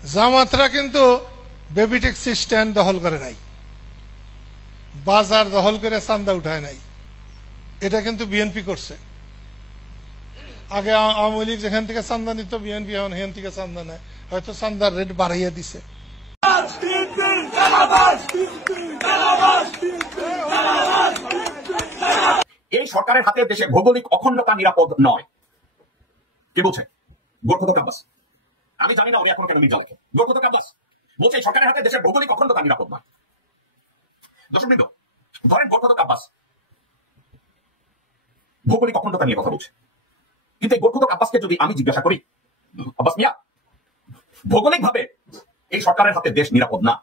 জামাতরা কিন্তু baby taxi stand দখল করে নাই, বাজার দখল করে চান্দা উঠায় নাই। এটা কিন্তু বিএনপি করছে। আগে আওয়ামী লীগ যেখান থেকে চান্দা নিত, বিএনপি এখন সেখান থেকে চান্দা নেয়, হয়তো চান্দার রেট বাড়াইয়া দিছে। এই সরকারের হাতে দেশের ভৌগোলিক অখণ্ডতা নিরাপদ নয়। কে বলছে? গোরখোদক আব্বাস। আমি জানি না উনি এখন কেন মির্জা লেখে। গোরখোদক আব্বাস বলছে এই সরকারের হাতে দেশের ভৌগোলিক অখণ্ডতা নিরাপদ নয়। দর্শকবৃন্দ, ধরেন গোরখোদক আব্বাস ভৌগোলিক অখণ্ডতা নিয়ে কথা বলছে, কিন্তু এই গোরখোদক আব্বাসকে যদি আমি জিজ্ঞাসা করি, আব্বাস মিয়া, ভৌগোলিক ভাবে এই সরকারের হাতে দেশ নিরাপদ না।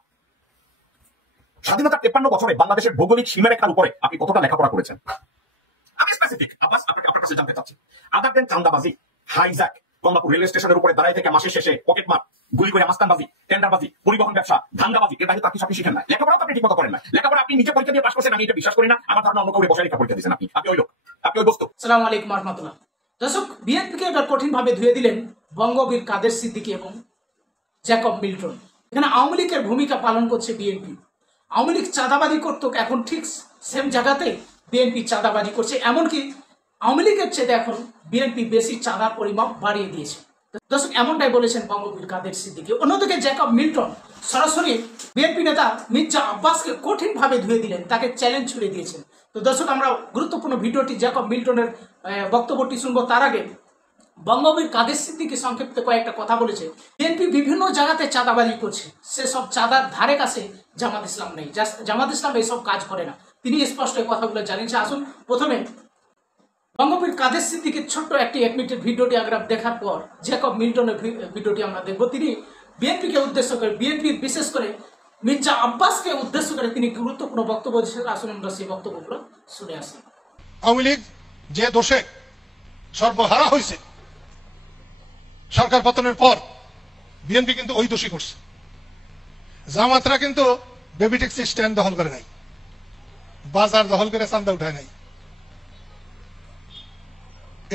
স্বাধীনতার 53 বছরে বাংলাদেশের ভৌগোলিক সীমারেখার উপরে আপনি কতটা লেখাপড়া করেছেন? আমি স্পেসিফিক আব্বাস আপনার কাছে জানতে চাচ্ছি। আদার দেন চান্দাবাজি, হাইজ্যাক, কমলাপুর রেলওয়ে স্টেশনের উপরে দাঁড়াই থেকে মাসের শেষে পকেটমার, গুলি করে মাস্তানবাজি, টেন্ডারবাজি, পরিবহন ব্যবসা, ধান্দাবাজি, এর বাইরে তাকে আপনি শিখেন না। লেখাপড়া আপনি ঠিক মতো করেন না। লেখাপড়া আপনি নিজে পরীক্ষা দিয়ে পাস করছেন, আমি এটা বিশ্বাস করি না। আমার ধারণা অন্য কাউকে বসায় লেখা পরীক্ষা দিয়েছেন আপনি ওই লোক, আপনি ওই বস্তু। আসসালামু আলাইকুম ওয়া রাহমাতুল্লাহ। দর্শক, বিএনপিকে এবার কঠিন ভাবে ধুয়ে দিলেন বঙ্গবীর কাদের সিদ্দিকী এবং জ্যাকব মিল্টন। এখানে আওয়ামী লীগের ভূমিকা পালন করছে বিএনপি। আওয়ামী লীগ চাঁদাবাজি করতো, এখন ঠিক সেম জায়গাতে বিএনপি চাঁদাবাজি করছে। এমনকি আওয়ামী লীগের চেয়ে এখন বিএনপি বেশি চাঁদার পরিমাপ বাড়িয়ে দিয়েছে। দর্শক, এমনটাই বলেছেন বঙ্গবীর কাদের সিদ্দিকী। অন্যদিকে জ্যাকব মিল্টন সরাসরি বিএনপি নেতা মির্জা আব্বাসকে কঠিন ভাবে ধুয়ে দিলেন, তাকে চ্যালেঞ্জ ছুড়ে দিয়েছেন। তো দর্শক, আমরা গুরুত্বপূর্ণ ভিডিওটি জ্যাকব মিল্টনের বক্তব্যটি শুনবো। তার আগে বঙ্গবীর কাদের সিদ্দিকী সংক্ষিপ্ত কয়েকটা কথা বলেছে। বিএনপি বিভিন্ন জায়গাতে চাঁদাবাজি করছে, সেসব চাঁদার ধারে কাছে জামাত ইসলাম নেই, জামাত ইসলাম এইসব কাজ করে না। তিনি স্পষ্ট এই কথাগুলো জানিয়েছে। আসুন প্রথমে বঙ্গবীর কাদের সিদ্দিকীর ছোট্ট একটি 1 মিনিটের ভিডিওটি আমরা দেখার পর জ্যাকব মিল্টনের ভিডিওটি আমরা দেখব। তিনি বিএনপিকে উদ্দেশ্য করে, বিএনপির বিশেষ করে মির্জা আব্বাসকে উদ্দেশ্য করে তিনি গুরুত্বপূর্ণ বক্তব্য দিয়েছেন। আসুন আমরা সেই বক্তব্যগুলো শুনে আসি। আওয়ামী লীগ যে দোষে সর্বহারা হয়েছে সরকার পতনের পর, বিএনপি কিন্তু ওই দোষী করছে। জামাতরা কিন্তু বেবি ট্যাক্সি স্ট্যান্ড দখল করে নাই, বাজার দখল করে চান্দা উঠায় নাই।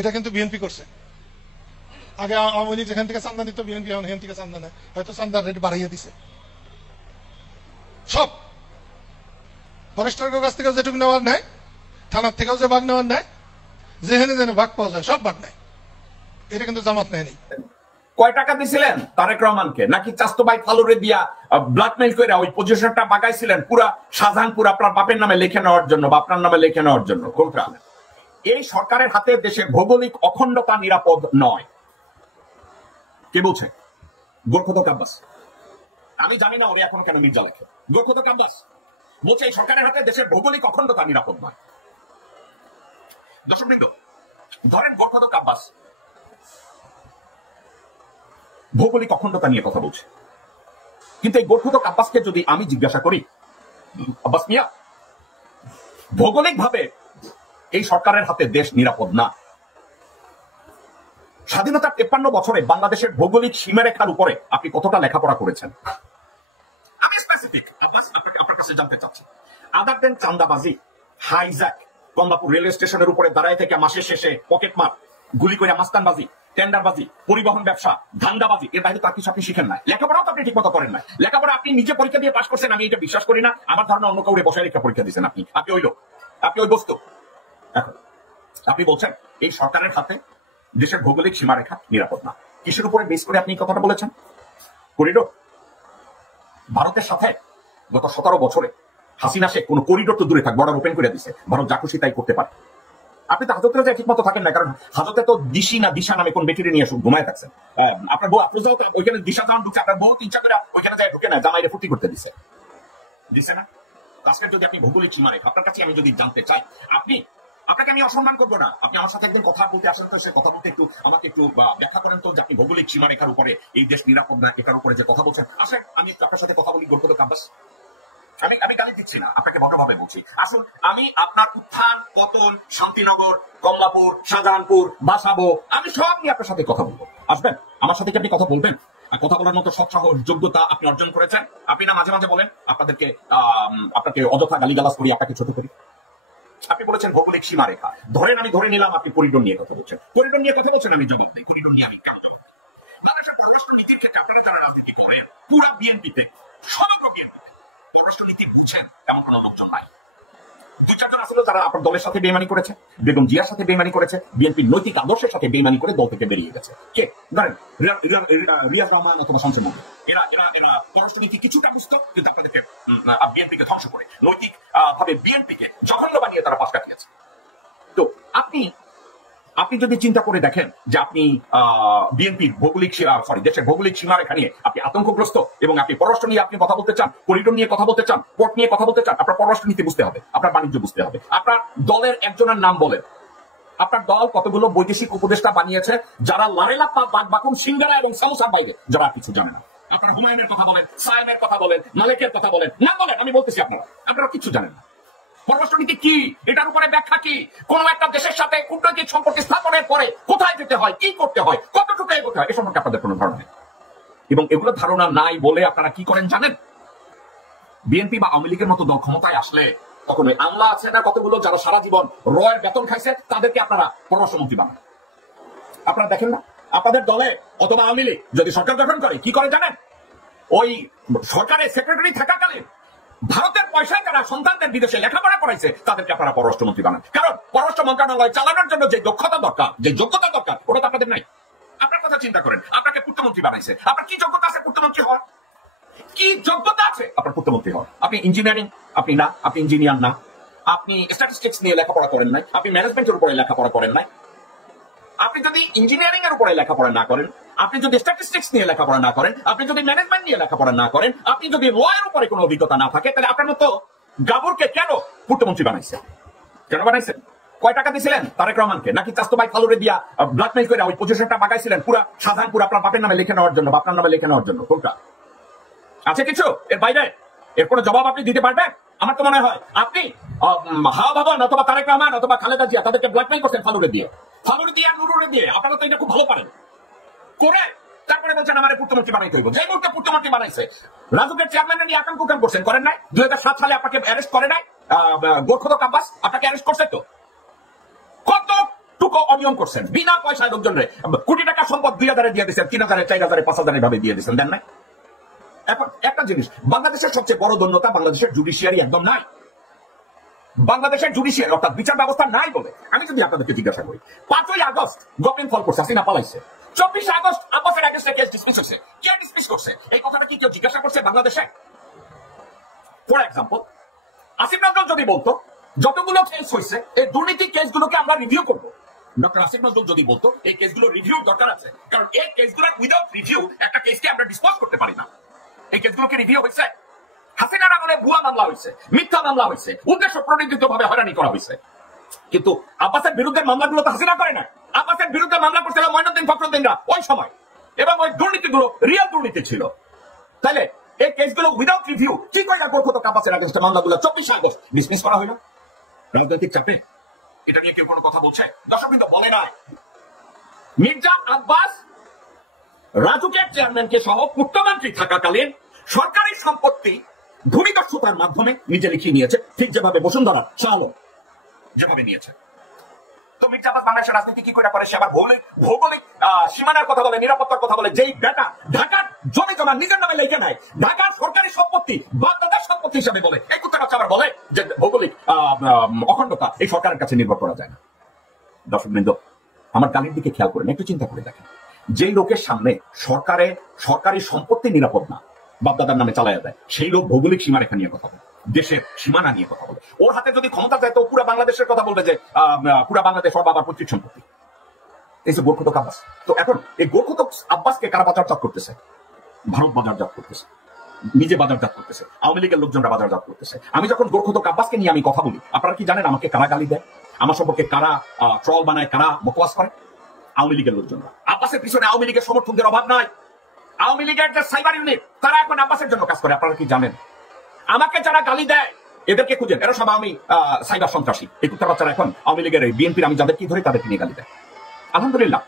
এটা কিন্তু বিএনপি করছে। আগে আওয়ামী লীগ যেখান থেকে চান্দা নিত, বিএনপি এখন সেখান থেকে চান্দা নেয়, হয়তো চান্দার রেট বাড়াইয়া দিছে। সব ফরেস্টারের কাছ থেকে যেটুকু নেওয়ার নেয়, থানার থেকেও যে ভাগ নেওয়ার নেয়, যেখানে যেন ভাগ পাওয়া যায় সব ভাগ নেয়। এটা কিন্তু জামাত নেয়নি। কয় টাকা দিছিলেন তারেক রহমানকে, নাকি চাস্তো ভাই ফালুরে দিয়া ব্ল্যাকমেইল করে ওই পজিশনটা বাগাইছিলেন পুরা শাহজাহানপুর আপনার বাপের নামে লিখে নেওয়ার জন্য বা আপনার নামে লিখে নেওয়ার জন্য? কোনটা? এই সরকারের হাতে দেশের ভৌগোলিক অখণ্ডতা নিরাপদ নয়। কে বলছে? গোরখোদক আব্বাস। আমি জানি না উনি এখন কেন মির্জা লেখে। গোরখোদক আব্বাস বলছে এই সরকারের হাতে দেশের ভৌগোলিক অখণ্ডতা নিরাপদ নয়। দর্শকবৃন্দ, ধরেন গোরখোদক আব্বাস ভৌগোলিক অখণ্ডতা নিয়ে কথা বলছে, কিন্তু এই গোরখোদক আব্বাসকে যদি আমি জিজ্ঞাসা করি, আব্বাস মিয়া, ভৌগোলিক ভাবে এই সরকারের হাতে দেশ নিরাপদ না। স্বাধীনতার 53 বছরে বাংলাদেশের ভৌগোলিক সীমারেখার উপরে আপনি কতটা লেখাপড়া করেছেন? আমি স্পেসিফিক আব্বাস আপনার কাছে জানতে চাচ্ছি। আদার দেন চান্দাবাজি, হাইজ্যাক, কমলাপুর রেলওয়ে স্টেশনের উপরে দাঁড়াই থেকে মাসের শেষে পকেটমার, গুলি করে মাস্তানবাজি, টেন্ডারবাজি, পরিবহন ব্যবসা, ধান্দাবাজি, এর বাইরে তাকে আপনি শিখেন না। লেখাপড়াও আপনি ঠিক মতো করেন না। লেখাপড়া আপনি নিজে পরীক্ষা দিয়ে পাস করছেন, আমি এটা বিশ্বাস করি না। আমার ধারণা অন্য কাউকে বসায় লেখা পরীক্ষা দিয়েছেন আপনি ওই লোক, আপনি ওই বস্তু। এখন আপনি বলছেন এই সরকারের হাতে দেশের ভৌগোলিক সীমারেখা নিরাপদ না। কিসের উপরে বেস করে আপনি কথাটা বলেছেন? করিডোর। ভারতের সাথে গত 17 বছরে হাসিনা শেখ কোন করিডোর তো দূরে থাক, বর্ডার ওপেন করে দিচ্ছে, ভারত যা খুশি তাই করতে পারে। আপনি তো হাজতে যায় ঠিক মতো থাকেন না, কারণ হাজতে তো দিশা নামে কোন বেটিরে নিয়ে ঘুমায় থাকছেন। আপনার বউ আফরোজাও তো ওইখানে দিশা যখন ঢুকছে, আপনার বউ ইচ্ছা করে ওইখানে যায় ঢুকে না, জামাইরে ফুর্তি করতে দিচ্ছে না। আজকে যদি আপনি ভৌগোলিক সীমারেখা, আপনার কাছে আমি যদি জানতে চাই, আপনাকে আমি অসম্মান করবো না। আপনি আমার সাথে একদিন কথা বলতে আসেন, তো সে কথা বলতে আমাকে একটু ব্যাখ্যা করেন তো, যে আপনি ভৌগোলিক সীমারেখার উপরে এই দেশ নিরাপদ না, এটার উপরে যে কথা বলছেন। আসেন আমি আপনার সাথে কথা বলি। গোরখোদক আব্বাস, আমি গালি দিচ্ছি না, আপনাকে ভদ্রভাবে বলছি। আসুন আমি আপনার উত্থান পতন, শান্তিনগর, কমলাপুর, শাহজাহানপুর, বাসাবো, আমি সব নিয়ে আপনার সাথে কথা বলবো। আসবেন আমার সাথে, কি আপনি কথা বলবেন? আর কথা বলার মতো সৎসাহস যোগ্যতা আপনি অর্জন করেছেন। আপনি না মাঝে মাঝে বলেন আপনাকে অযথা গালিগালাজ করি, আপনাকে ছোট করি। আপনি বলেছেন ভৌগোলিক সীমারেখা। ধরেন আমি ধরে নিলাম আপনি করিডোর নিয়ে কথা বলছেন, আমি জবাব দিই, করিডোর নিয়ে আমি কেন জবাব দিই? পররাষ্ট্রনীতির ক্ষেত্রে আপনারা যারা রাজনীতি করেন, পুরা বিএনপিতে, সমগ্র বিএনপিতে পররাষ্ট্রনীতি বুঝছেন এমন কোনো লোকজন নাই। দুই চারজন আসলে যারা আপনার দলের সাথে বেইমানি করেছে, বেগম জিয়ার সাথে বেইমানি করেছে, বিএনপির নৈতিক আদর্শের সাথে বেইমানি করে দল থেকে বেরিয়ে গেছে। কে ধরেন রিয়াজ রহমান অথবা শামসুল মোহাম্মদ, এরা এরা এরা পররাষ্ট্রনীতি কিছুটা বুঝতো, কিন্তু আপনাদেরকে বিএনপিকে ধ্বংস করে নৈতিক ভাবে বিএনপিকে জঘন্য বানিয়ে তারা পাশ কাটিয়েছে। তো আপনি যদি চিন্তা করে দেখেন যে আপনি বিএনপির ভৌগোলিক দেশের ভৌগোলিক সীমারেখা নিয়ে আপনি আতঙ্কগ্রস্ত এবং আপনি পররাষ্ট্র নিয়ে আপনি কথা বলতে চান, করিডোর নিয়ে কথা বলতে চান, পোর্ট নিয়ে কথা বলতে চান, আপনার পররাষ্ট্র নীতি বুঝতে হবে, আপনার বাণিজ্য বুঝতে হবে। আপনার দলের একজনের নাম বলেন, আপনার দল কতগুলো বৈদেশিক উপদেষ্টা বানিয়েছে যারা লারেলাপ্পা বাকবাকুম সিঙ্গারা এবং সামোসার বাইরে যারা কিছু জানে না। আপনারা হুমায়ুনের কথা বলেন, সায়েমের কথা বলেন, মালিকের কথা বলেন, না বলেন, আমি বলতেছি আপনারা কিছু জানেন না। পররাষ্ট্রনীতি কি, এটার উপরে ব্যাখ্যা কি, কোন একটা দেশের সাথে কূটনৈতিক সম্পর্ক স্থাপনের পরে কোথায় যেতে হয়, কি করতে হয়, কতটুকু এগোতে হয়, এ সম্পর্কে আপনাদের কোনো ধারণা নেই। এবং এগুলো ধারণা নাই বলে আপনারা কি করেন জানেন? বিএনপি বা আওয়ামী লীগের মতো দল ক্ষমতায় আসলে তখন ওই আমলা আছে না কতগুলো, যারা সারা জীবন রয়ের বেতন খাইছে, তাদেরকে আপনারা পররাষ্ট্রমন্ত্রী বানান। আপনারা দেখেন না আপনাদের দলে অথবা আওয়ামী লীগ যদি সরকার গঠন করে কি করে জানেন? ওই সরকারের সেক্রেটারি থাকাকালীন ভারতের পয়সায় যারা সন্তানদের বিদেশে লেখাপড়া করাইছে তাদেরকে আপনারা পররাষ্ট্রমন্ত্রী বানান। কারণ পররাষ্ট্র মন্ত্রণালয় চালানোর জন্য যে দক্ষতা দরকার, যে যোগ্যতা দরকার, ওটা তো আপনাদের নাই। আপনার কথা চিন্তা করেন, আপনাকে পূর্তমন্ত্রী বানাইছে, আপনার কি যোগ্যতা আছে পূর্তমন্ত্রী হওয়ার? কি যোগ্যতা আছে আপনার পূর্তমন্ত্রী হওয়ার? আপনি ইঞ্জিনিয়ারিং, আপনি না, আপনি ইঞ্জিনিয়ার না, আপনি স্ট্যাটিস্টিক্স নিয়ে লেখাপড়া করেন নাই, আপনি ম্যানেজমেন্টের উপরে লেখাপড়া করেন নাই। আপনি যদি ইঞ্জিনিয়ারিং এর উপরে লেখাপড়া না করেন, আপনি যদি স্ট্যাটিস্টিক্স নিয়ে লেখাপড়া না করেন, আপনি যদি ম্যানেজমেন্ট নিয়ে লেখাপড়া না করেন, আপনি যদি ল এর উপরে কোনো অভিজ্ঞতা না থাকে, তাহলে আপনার মতো গাবুরকে কেন পূর্তমন্ত্রী বানাইছে? কেন বানাইছেন? কয় টাকা দিয়েছিলেন তারেক রহমানকে? নাকি চাস্তো ভাই ফালুরে দিয়া ব্ল্যাকমেইল করে ওই পজিশনটা পাকাইছিলেন পুরা শাহজাহানপুর আপনার বাপের নামে লিখে নেওয়ার জন্য, আপনার নামে লিখে নেওয়ার জন্য? কোনটা আছে কিছু এর বাইরে? এর কোনো জবাব আপনি দিতে পারবেন? আমার তো মনে হয় আপনি হাওয়া ভবন অথবা তারেক রহমান অথবা খালেদা জিয়া তাদেরকে ব্ল্যাকমেইল করছেন ফালুরে দিয়ে আর নুরুরে দিয়ে। আপনারা তো এটা খুব ভালো পারেন করে, তারপরে বলছেন আমার পূর্তমন্ত্রী বানাইতে হইব। যে মুহূর্তে পূর্তমন্ত্রী বানাইছে, রাজুকের চেয়ারম্যানের নিয়ে আকাম কুকাম করছেন, করেন নাই? 2007 সালে আপনাকে অ্যারেস্ট করে নাই গোরখদ আব্বাস? আপনাকে অ্যারেস্ট করছে তো? কতটুকু অনিয়ম করছেন, বিনা পয়সায় লোকজনের কোটি টাকা সম্পদ 2000-এ দিয়ে দিচ্ছেন, 3000-এ, 4000-এ, 5000-এ ভাবে দিয়ে দিচ্ছেন, দেন নাই? এখন একটা জিনিস, বাংলাদেশের সবচেয়ে বড় ধন্যতা বাংলাদেশের জুডিশিয়ারি একদম নাই। বাংলাদেশের জুডিশিয়ারি অর্থাৎ বিচার ব্যবস্থা নাই বলে আমি যদি আপনাদেরকে জিজ্ঞাসা করি, 5ই আগস্ট গভর্নমেন্ট ফল করছে, হাসিনা পালাইছে, 24 আগস্ট আব্বাসের এগেইনস্টে কেস ডিসমিস হচ্ছে। কে ডিসমিস করছে? এই কথাটা কি কেউ জিজ্ঞাসা করছে বাংলাদেশে? ফর এক্সাম্পল, আসিফ নজরুল যদি বলতো যতগুলো কেস হয়েছে এই দুর্নীতি কেসগুলোকে আমরা রিভিউ করবো, ডক্টর আসিফ নজরুল যদি বলতো এই কেসগুলো রিভিউ দরকার আছে, কারণ এই কেসগুলো উইদাউট রিভিউ একটা কেসকে আমরা ডিসপোজ করতে পারি না। এই কেসগুলোকে রিভিউ হয়েছে, হাসিনার আমলে ভুয়া মামলা হয়েছে, মিথ্যা মামলা হয়েছে, উদ্দেশ্য প্রণোদিত ভাবে হয়রানি করা হয়েছে। কিন্তু আব্বাসের বিরুদ্ধে মামলাগুলো তো হাসিনা করে না, আব্বাসের বিরুদ্ধে মামলা করছিল মঈনুদ্দিন ফখরুদ্দিনরা ওই সময়, এবং ওই দুর্নীতিগুলো রিয়েল দুর্নীতি ছিল। তাহলে এই কেসগুলো উইদাউট রিভিউ কি করে গোরখদ আব্বাসের এগেইনস্টে মামলাগুলো 24 আগস্ট ডিসমিস করা হলো? রাজনৈতিক চাপে? এটা নিয়ে কেউ কোনো কথা বলছে? দর্শক কিন্তু বলে না। মির্জা আব্বাস রাজুকের চেয়ারম্যানকে সহ পূর্তমন্ত্রী থাকাকালীন সরকারি সম্পত্তি ভূমিদস্যুতার মাধ্যমে নিজে লিখিয়ে নিয়েছে, ঠিক যেভাবে বসুন্ধরা শাহ আলম যেভাবে নিয়েছে। তো মির্জা আব্বাস বাংলাদেশের রাজনীতি কি করে করে? সে আবার ভৌগোলিক সীমানার কথা বলে, নিরাপত্তার কথা বলে। যেই বেটা ঢাকার জমি জমা নিজের নামে লিখে নেয়, ঢাকার সরকারি সম্পত্তি বাগদাদের সম্পত্তি হিসাবে বলে, এই কুত্তা বাচ্চা আবার বলে যে ভৌগোলিক অখণ্ডতা এই সরকারের কাছে নির্ভর করা যায় না। দর্শকবৃন্দ, আমার গালির দিকে খেয়াল করেন, একটু চিন্তা করে দেখেন, যেই লোকের সামনে সরকারি সম্পত্তি নিরাপদ না, বাপদাদার নামে চালাইয়া দেয়, সেই লোক ভৌগোলিক সীমারেখা নিয়ে কথা বলে, দেশের সীমানা নিয়ে কথা বলে। ওর হাতে যদি ক্ষমতা যায় তো পুরো বাংলাদেশের কথা বলবে যে পুরো বাংলাদেশ ওর বাবার পৈতৃক সম্পত্তি। এই যে গোরখদ আব্বাস, তো এখন এই গোরখদ আব্বাসকে কারা বাজারজাত করতেছে? ভারত বাজারজাত করতেছে, নিজে বাজারজাত করতেছে, আওয়ামী লীগের লোকজনরা বাজারজাত করতেছে। আমি যখন গোরখদ আব্বাসকে নিয়ে আমি কথা বলি, আপনারা কি জানেন আমাকে কারা গালি দেয়, আমার সম্পর্কে কারা ট্রল বানায়, কারা বকওয়াস করে? আওয়ামী লীগের লোকজনরা। আব্বাসের পিছনে আওয়ামী লীগের সমর্থকদের অভাব নাই। আওয়ামী লীগের যে সাইবার ইউনিট, তারা এখন আব্বাসের জন্য কাজ করে। আপনারা কি জানেন? আমাকে যারা গালি দেয় এদেরকে খুঁজেন, এরা সব আমি সাইবার সন্ত্রাসী। এই কুত্তা বাচ্চারা এখন আওয়ামী লীগের বিএনপির আমি যাদের কি ধরে তাদেরকে নিয়ে গালি দেয়। আলহামদুলিল্লাহ,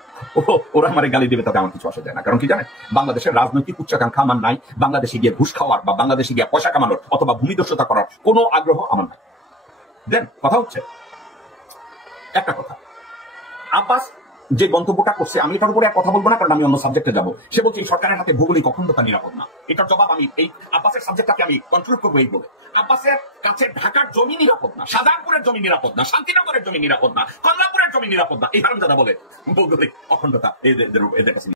ওরা আমার গালি দেবে, তাতে আমার কিছু আসে যায় না। কারণ কি জানেন, বাংলাদেশের রাজনৈতিক উচ্চাকাঙ্ক্ষা আমার নাই, বাংলাদেশে গিয়ে ঘুষ খাওয়ার বা বাংলাদেশে গিয়ে পয়সা কামানোর অথবা ভূমিদস্যুতা করার কোনো আগ্রহ আমার নাই। দেন কথা হচ্ছে একটা কথা, আব্বাস যে মন্তব্যটা করছে, আমি এটার উপরে কথা বলবো না, কারণ আমি অন্য সাবজেক্টে যাবো। সে বলছে এই সরকারের হাতে ভৌগোলিক অখণ্ডতা নিরাপদ না। এটার জবাব আমি এই আব্বাসের সাবজেক্টটাকে আমি কন্ট্রোল করবো এই বলে। আব্বাসের কাছে ঢাকার জমি নিরাপদ না, শাহজাহানপুরের জমি নিরাপদ না, শান্তিনগরের জমি নিরাপদ না, কমলাপুরের জমি নিরাপদ না। এই হারামজাদা বলে ভৌগোলিক অখণ্ডতা এদের কাছে